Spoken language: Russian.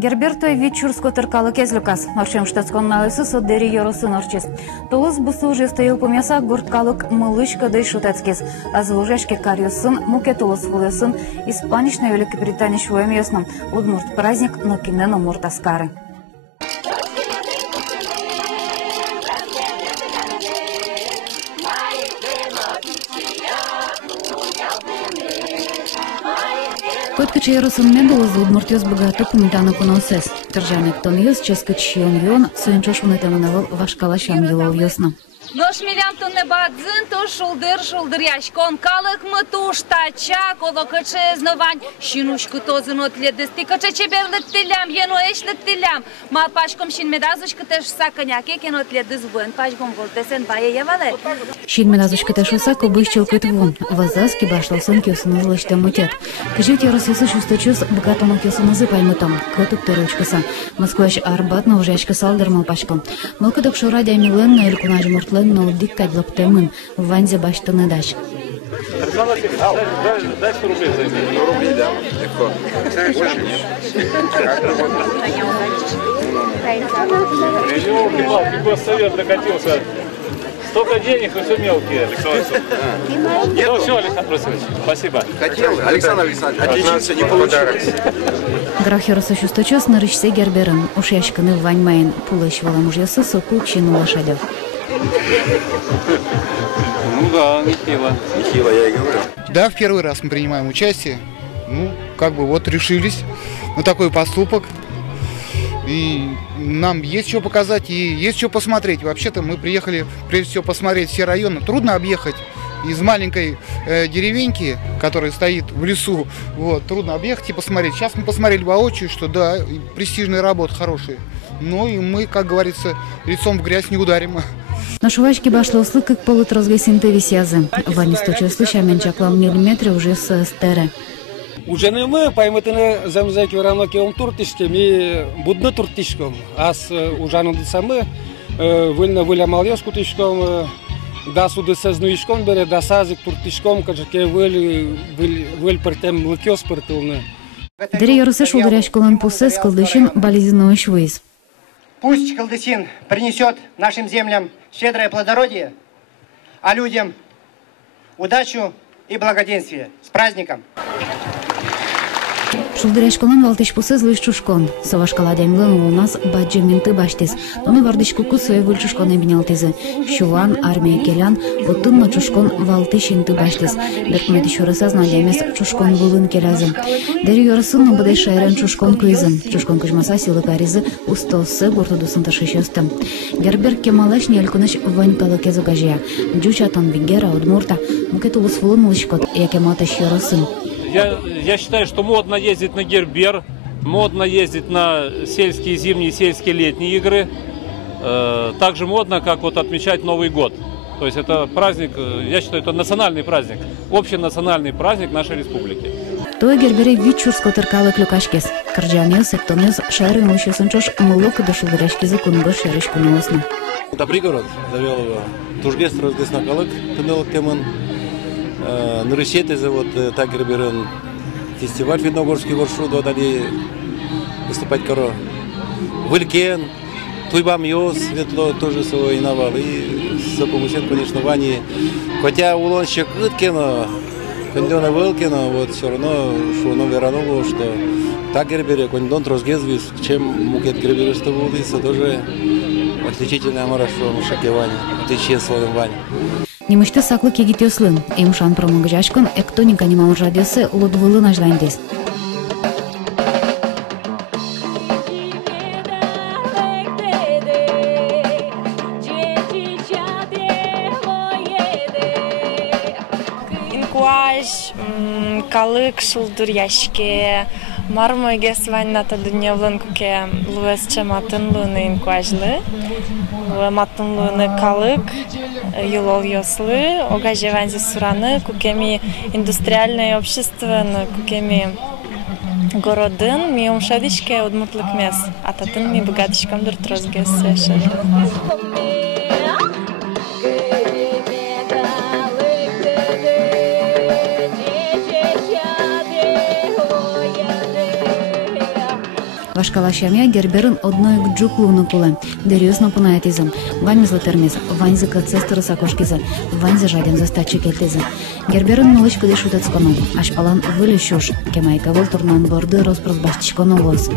Гербертой Вичурско тыркалы кезлюкас. Орчем штатскон малысы соддери йоросын орчес. Толыз бусу уже стоял помяса горткалык малышка да и шутецкес. А заложешки кариосын, муке толыз фулесын, испаничной Великобритании швоем ясном. Удмурт праздник на кинено муртаскары. Коткача яросын медалыз удмуртёс богато кумитана куносес. Кыржаник тон ёс, ческачион ён, суенчош унетаманавал вашкалашам елол ёсна. Noş milyon tonne badzın to şuldır yaşkon kalık mı tuş taça kolo kaçı znovanь şinuşku tozun otlедести kaçı çeberlettilem yeno eşlettilem mal paşkom şin medazuşku teş sakanyake ken otlediz buen paşkom voltesen baye yevale Şin medazuşku teş osak obışçıl kıtvun vazаски башласын кёсын ылышты мутет кыжит яросысы шусточус богатому кёсын ызы паймытам кытып төрөчкыса Москвач Арбатна ужачка салдырмал пашком мылкыдык шура дямилен на элькунаж муртлен но диккать лаптемын в ванзе баштаны даш. Дай 100 рублей займи. 100 рублей, да? Легко. Какой совет докатился. Столько денег, и все мелкие, Александр Александрович. Ну все, Александр Васильевич, спасибо. Хотел, Александр Александрович, отличиться не получилось. Грахерса шусточос нарышсе герберын, уж яшканы ваньмайн, пулыш вала мужьясы соку чину лошадев. Ну да, нехило. Нехило, я и говорю. Да, в первый раз мы принимаем участие. Ну, как бы вот решились на такой поступок. И нам есть что показать и есть что посмотреть. Вообще-то мы приехали, прежде всего, посмотреть все районы. Трудно объехать из маленькой деревеньки, которая стоит в лесу. Вот, трудно объехать и посмотреть. Сейчас мы посмотрели воочию, что да, престижные работы хорошие. Ну и мы, как говорится, лицом в грязь не ударим. На шувачке башло слыкак полут разгасинты висязы. Ваня стучал слыша менчаклам миллиметры уже с стере. Уже не мы, поймете замзеки равнокевом туртишкем и будно туртишком. Аз ужану десамы, выльна выля мальёску тишком, да суды сезнуишком бере, да сазик туртишком, кажаке выль пертем лыкёс пертылны. Дери ярысы шулдыряш колон пусы скалдышин болезненного швейз. Пусть Калдысин принесет нашим землям щедрое плодородие, а людям удачу и благоденствие. С праздником! Шулдыряшкалан валтыш пусы злыш чушкон. Савашкала дямлен у нас баджи менты баштис. Тоны вардышку кусуе выль чушкон обинялтызы. Шуван, армия келян, отын на чушкон валтыш инты баштис. Деркмет еще раз ознадямес чушкон вылын келязы. Дери ярысын но быдай шайрен чушкон куизы. Чушкон кujмаса силы каризы устосы гуртудусын ташышёсты. Гербер кемалаш нелькуныш ванькалы кезу гажия. Джучатан вингера удмурта. Мукетулус фулын лышкот, якематаш ярысын. Я считаю, что модно ездить на Гербер, модно ездить на сельские зимние, сельские летние игры. Также модно, как вот отмечать Новый год. То есть это праздник, я считаю, это национальный праздник, общенациональный праздник нашей республики. Той Гербере Вичурско тыркалы клюкашкес. Кырджанёс, септонёс, шайрын ущесынчош мылок и дошулдыряшки закунго шерышку ноосны. Это пригород завел его. Тужгес разгес на калык, тынылык темын. Нарышет из вот так Герберен фестиваль Финогорский маршрут дали выступать коро. Вылькен, Туйбам Йос, Светло тоже свой инновал. И с помощью, конечно, Вани. Хотя улонщик Ыткина, Кондона Вылкина, вот все равно, что оно верануло, что так Гербере, Кондон Тросгезвис, чем Мукет Гербере, что улица, тоже отличительная марашо, Мушаке Вани, отличие словом Вани. Немышты саклы кегитёслын, эмшан промыгжачкон эктоника немамыр радиосы лудвылын ажландес. Инкуаж, калык шулдыряшке, мармыгес ванната дунявлын куке луэс чематын луны инкуажлы, матын луны калык, юлол ёслы, огаже ванзи сураны, кукеми индустриальное общество, кукеми городын, ми умшадишке удмуртлык мес, ататын ми богатышкам дур трозгес сешер. Вашкалашамя герберын одной гджуклуны кулы. Дерюс напунайтизм. Ваньзлы термиз, ваньзы кацестеры сакошкизы, ваньзы жаден застачи келтизы. Герберын мылыч кыды шутецкону. Ашпалан вылющуш. Кемайка волтурнан борды роспрос баштичкону лос.